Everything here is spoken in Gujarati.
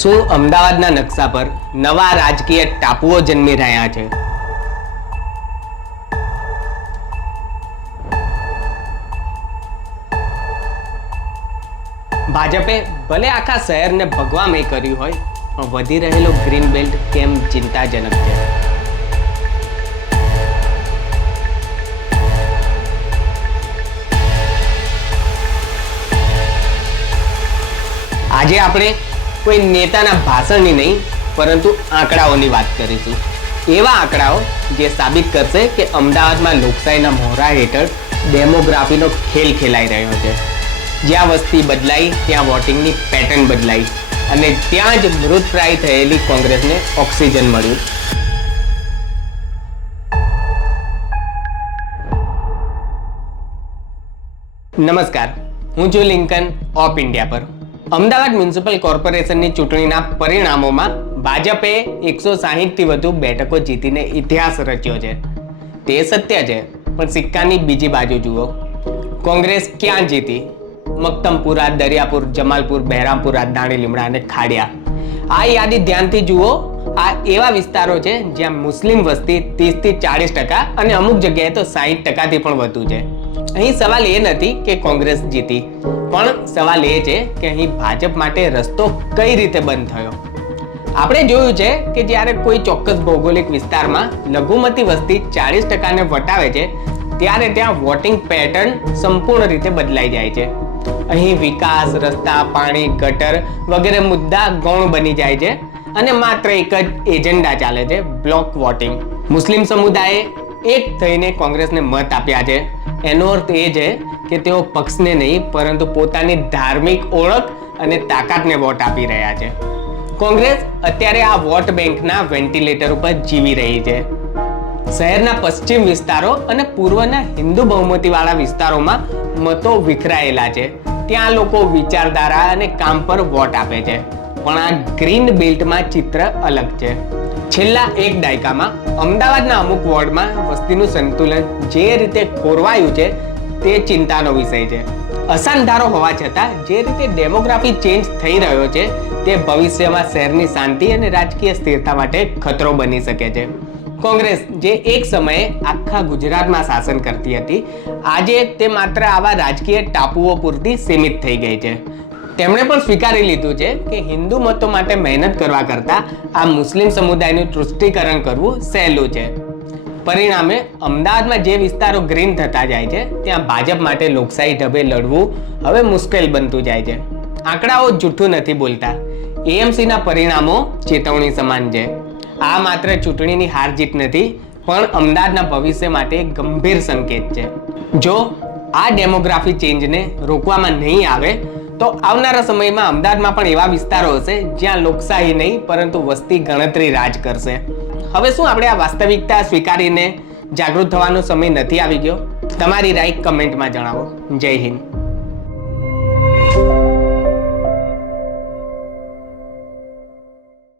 શું અમદાવાદના નકશા પર નવા રાજકીય ટાપુઓ જન્મી રહ્યા છે? ભાજપે ભલે આખા શહેરને ભગવામય કર્યું હોય, પણ વધી રહેલો ગ્રીન બેલ્ટ કેમ ચિંતાજનક છે? આજે આપણે કોઈ નેતાના ભાષણની નહીં, પરંતુ આંકડાઓની વાત કરીશું. એવા આંકડાઓ જે સાબિત કરશે કે અમદાવાદમાં લોકશાહીના મોહરા હેઠળ ડેમોગ્રાફીનો ખેલ ખેલાઈ રહ્યો છે. જ્યાં વસ્તી બદલાઈ ત્યાં વોટિંગની પેટર્ન બદલાઈ અને ત્યાં જ મૃતપ્રાય થયેલી કોંગ્રેસને ઓક્સિજન મળ્યું. નમસ્કાર, હું છું લિંકન ઓફ ઇન્ડિયા પર. અમદાવાદ મ્યુનિસિપલ કોર્પોરેશનની ચૂંટણીના પરિણામોમાં ભાજપે 160 થી વધુ બેઠકો જીતીને ઇતિહાસ રચ્યો છે. તે સત્ય છે, પણ સિક્કાની બીજી બાજુ જુઓ. કોંગ્રેસ ક્યાં જીતી? મક્તમપુરા, દરિયાપુર, જમાલપુર, બહેરામપુર, દાણી લીમડા અને ખાડિયા. આ યાદી ધ્યાનથી જુઓ. આ એવા વિસ્તારો છે જ્યાં મુસ્લિમ વસ્તી 30 થી 40% અને અમુક જગ્યાએ તો 60% થી પણ વધુ છે. અહીં સવાલ એ નથી કે કોંગ્રેસ જીતી, પણ સવાલ એ છે કે અહીં ભાજપ માટે રસ્તો કઈ રીતે બંધ થયો. આપણે જોયું છે કે જ્યારે કોઈ ચોક્કસ ભૌગોલિક વિસ્તારમાં લઘુમતી વસ્તી 40% ને વટાવે છે, ત્યારે ત્યાં વોટિંગ પેટર્ન સંપૂર્ણ રીતે બદલાઈ જાય છે. અહીં વિકાસ, રસ્તા, પાણી, ગટર વગેરે મુદ્દા ગૌણ બની જાય છે અને માત્ર એક જ એજન્ડા ચાલે છે, બ્લોક વોટિંગ. મુસ્લિમ સમુદાયે એક થઈને કોંગ્રેસને મત આપ્યા છે. એનો અર્થ એ છે કે તેઓ પક્ષને નહીં, પરંતુ પોતાની ધાર્મિક ઓળખ અને તાકાતને વોટ આપી રહ્યા છે. કોંગ્રેસ અત્યારે આ વોટ બેંકના વેન્ટિલેટર ઉપર જીવી રહી છે. શહેરના પશ્ચિમ વિસ્તારો અને પૂર્વના હિન્દુ બહુમતીવાળા વિસ્તારોમાં મતો વિખરાયેલા છે. ત્યાં લોકો વિચારધારા અને કામ પર વોટ આપે છે. પણ આ ગ્રીન બેલ્ટમાં ચિત્ર અલગ છે. છેલ્લા એક દાયકામાં અમદાવાદના અમુક વોર્ડમાં વસ્તીનું સંતુલન જે રીતે ખોરવાયું છે તે ચિંતાનો વિષય છે. અસાનધારો હોવા છતાં જે રીતે ડેમોગ્રાફી ચેન્જ થઈ રહ્યો છે તે ભવિષ્યમાં શહેરની શાંતિ અને રાજકીય સ્થિરતા માટે ખતરો બની શકે છે. કોંગ્રેસ જે એક સમયે આખા ગુજરાતમાં શાસન કરતી હતી, આજે તે માત્ર આવા રાજકીય ટાપુઓ પૂરતી સીમિત થઈ ગઈ છે. તેમણે પણ સ્વીકારી લીધું છે કે હિન્દુ મતો માટે મહેનત કરવા કરતાં આ મુસ્લિમ સમુદાયનું તૃષ્ટિકરણ કરવું સહેલું છે. પરિણામે અમદાવાદમાં જે વિસ્તારો ગ્રીન થતા જાય છે, ત્યાં ભાજપ માટે લોકશાહી ઢબે લડવું હવે મુશ્કેલ બનતું જાય છે. આંકડાઓ જૂઠું નથી બોલતા. એએમસીના પરિણામો ચેતવણી સમાન છે. આ માત્ર ચૂંટણીની હાર જીત નથી, પણ અમદાવાદના ભવિષ્ય માટે એક ગંભીર સંકેત છે. જો આ ડેમોગ્રાફી ચેન્જને રોકવામાં નહીં આવે તો આવનારા સમયમાં અમદાવાદમાં પણ એવા વિસ્તારો હશે જ્યાં લોકશાહી નહીં, પરંતુ વસ્તી ગણતરી રાજ કરશે. હવે શું આપણે આ વાસ્તવિકતા સ્વીકારીને જાગૃત થવાનો સમય નથી આવી ગયો? તમારી રાય કમેન્ટમાં જણાવો. જય હિન્દ.